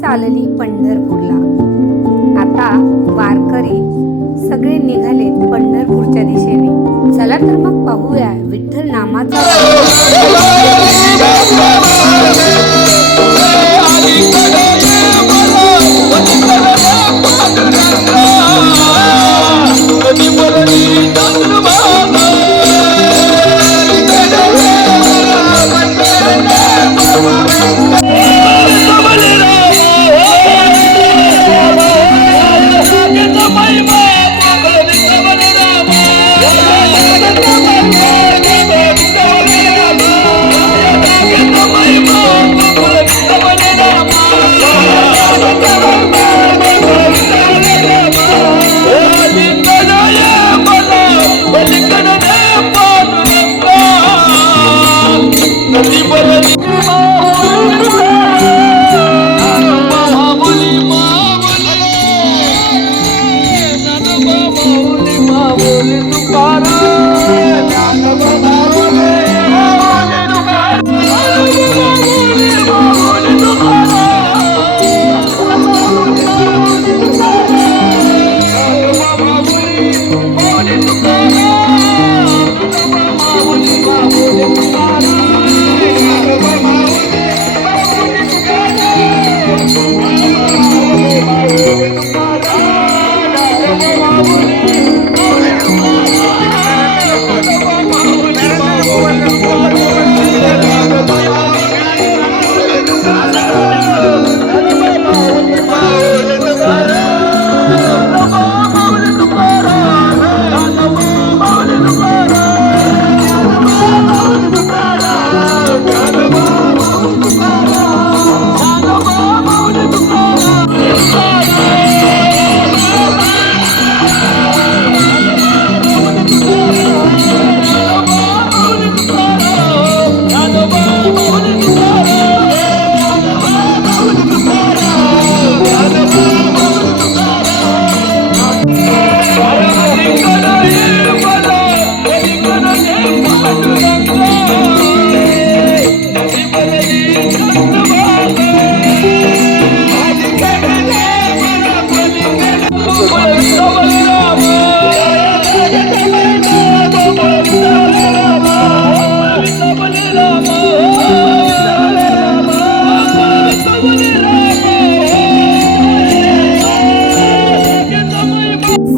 चालली पंढरपूरला. आता वारकरी सगळे निघालेत पंढरपूरच्या दिशेने. चला तर मग पाहूया विठ्ठल नामाचा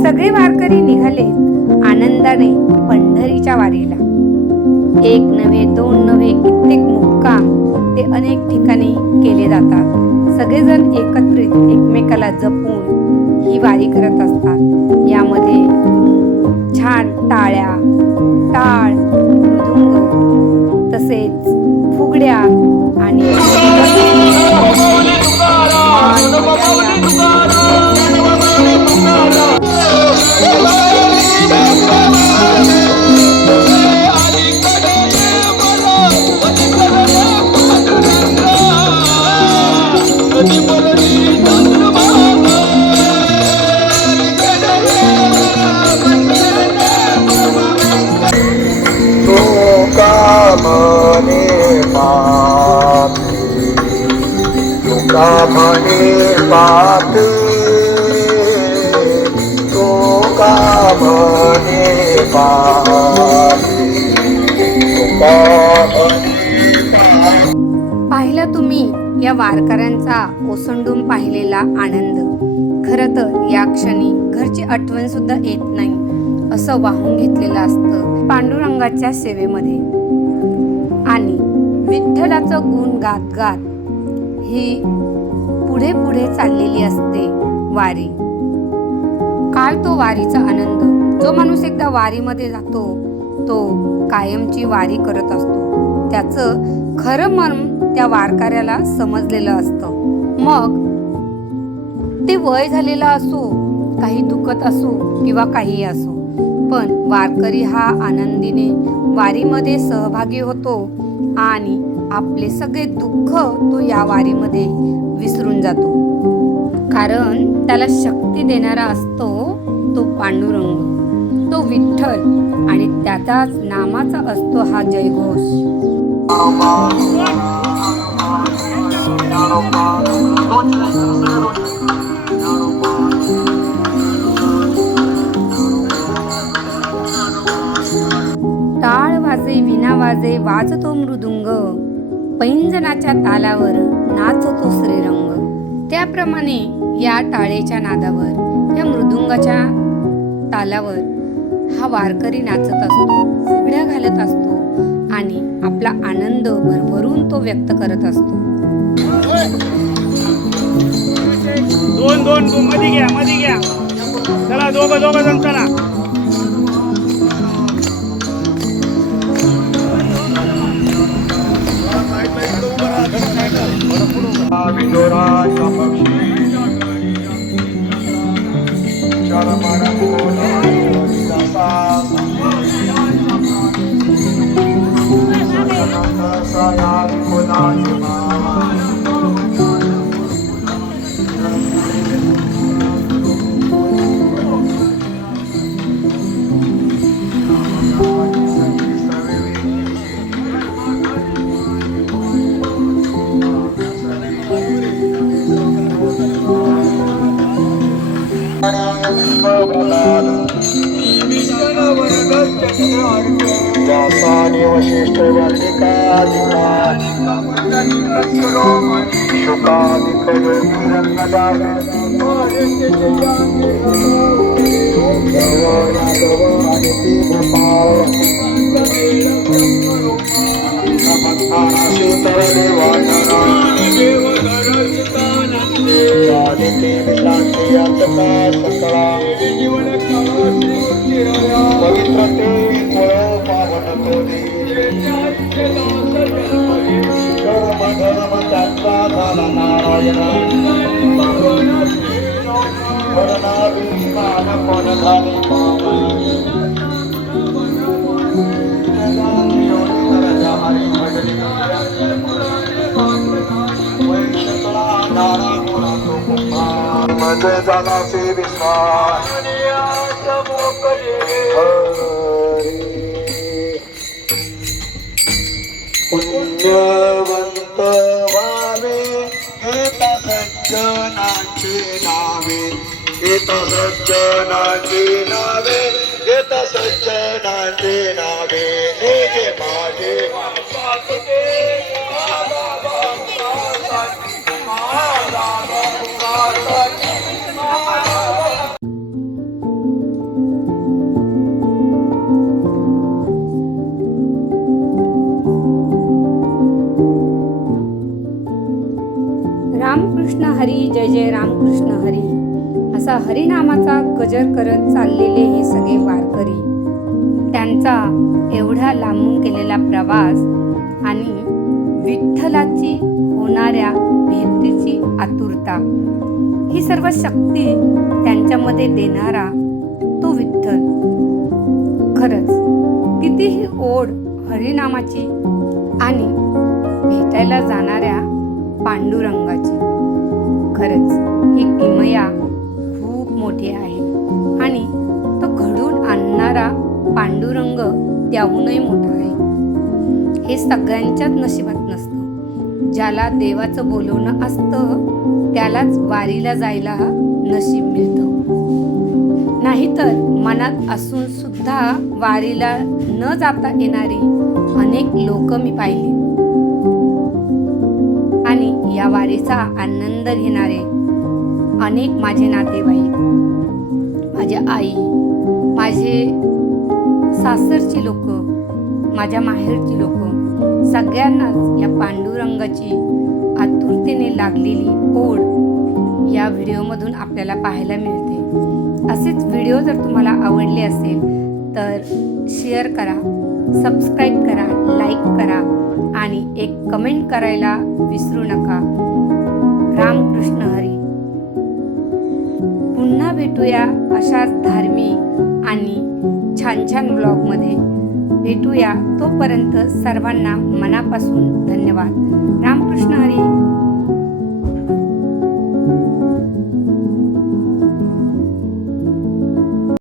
सगळे वारकरी निघाले आनंदाने पंढरीच्या वारीला. एक नव्हे, दोन नव्हे, कित्येक मुक्काम ते अनेक ठिकाणी केले जातात. सगळेजण एकत्रित एकमेकाला जपून ही वारी करत असतात. यामध्ये छान टाळ्या, टाळ, मृदुंग तसेच फुगड्या आणि म्हणे पापी तो का म्हणे पापी पाहिलं तुम्ही या वारकऱ्यांचा ओसंडून पाहिलेला आनंद. खरं तर या क्षणी घरची आठवण सुद्धा येत नाही असं वाहून घेतलेलं असतं पांडुरंगाच्या सेवेमध्ये. आणि विठ्ठलाचं गुण गात गात ही पुढे पुढे चाललेली असते वारी. काय तो वारीचा आनंद. जो माणूस एकदा वारीमध्ये जातो तो कायमची वारी करत असतो. त्याचं खरं मन त्या वारकऱ्याला समजलेलं असतं. मग ते वय झालेलं असो, काही दुखत असो किंवा काही असो, पण वारकरी हा आनंदीने वारीमध्ये सहभागी होतो आणि आपले सगळे दुःख तो या वारीमध्ये विसरून जातो. कारण त्याला शक्ती देणारा असतो तो पांडुरंग, तो विठ्ठल, आणि त्याचाच नामाचा असतो हा जयघोष. पैंजनाच्या तालावर नाचतो श्रीरंग, त्याप्रमाणे या टाळेच्या नादावर, या मृदुंगाच्या तालावर हा वारकरी नाचत असतो, फुगड्या घालत असतो आणि आपला आनंद भरभरून तो व्यक्त करत असतो. दोन मध्ये घ्या चला, दोघं जण चला. विदुराच्या पक्षी व्यासाने वशिष्ठ वर्णिकाधिकार शुकाधिक योगी रंगदार आणि तीव्र शीतल देवाधरा पवित्रते पावन कोणी धर्म त्यांचा झाला नारायण वरणाभिमान कोण झाले मज जानाचे विस्तार पुण्यवंत व्हावे गीता सज्जनाची नावे, गीता सज्जनाची नावे, गीता सज्जनाची नावे, हे माझे रामकृष्ण हरी, जय जय रामकृष्ण हरी असा हरिनामाचा गजर करत चाललेले हे सगळे वारकरी, त्यांचा एवढा लांबून केलेला प्रवास आणि विठ्ठलाची होणाऱ्या भेटीची आतुरता, ही सर्व शक्ती त्यांच्यामध्ये देणारा तो विठ्ठल. खरंच कितीही ओढ हरिनामाची आणि भेटायला जाणाऱ्या पांडुरंगाची. खरंच ही किमया खूप मोठी आहे आणि तो घडून आणणारा पांडुरंग त्याहूनही मोठा आहे. हे सगळ्यांच्याच नशिबात नसतं. ज्याला देवाचं बोलवणं असतं त्यालाच वारीला जायला नशीब मिळतं. नाहीतर मनात असून सुद्धा वारीला न जाता येणारी अनेक लोक मी पाहिली आणि या वारीचा आनंद घेणारे अनेक माझे नातेवाईक, माझी आई, माझे सासरची लोक, माझ्या माहेरची लोक, सगळ्यांनाच या पांडुरंगाची आतुरतेने लागलेली ओढ या व्हिडिओमधून आपल्याला पाहायला मिळते. असेच व्हिडिओ जर तुम्हाला आवडले असेल तर शेअर करा, सबस्क्राईब करा, लाईक करा आणि एक कमेंट करायला विसरू नका. रामकृष्ण हरी. पुन्हा भेटूया अशाच धार्मिक आणि छान छान ब्लॉगमध्ये भेटूया. तोपर्यंत सर्वांना मनापासून धन्यवाद. रामकृष्ण हरी.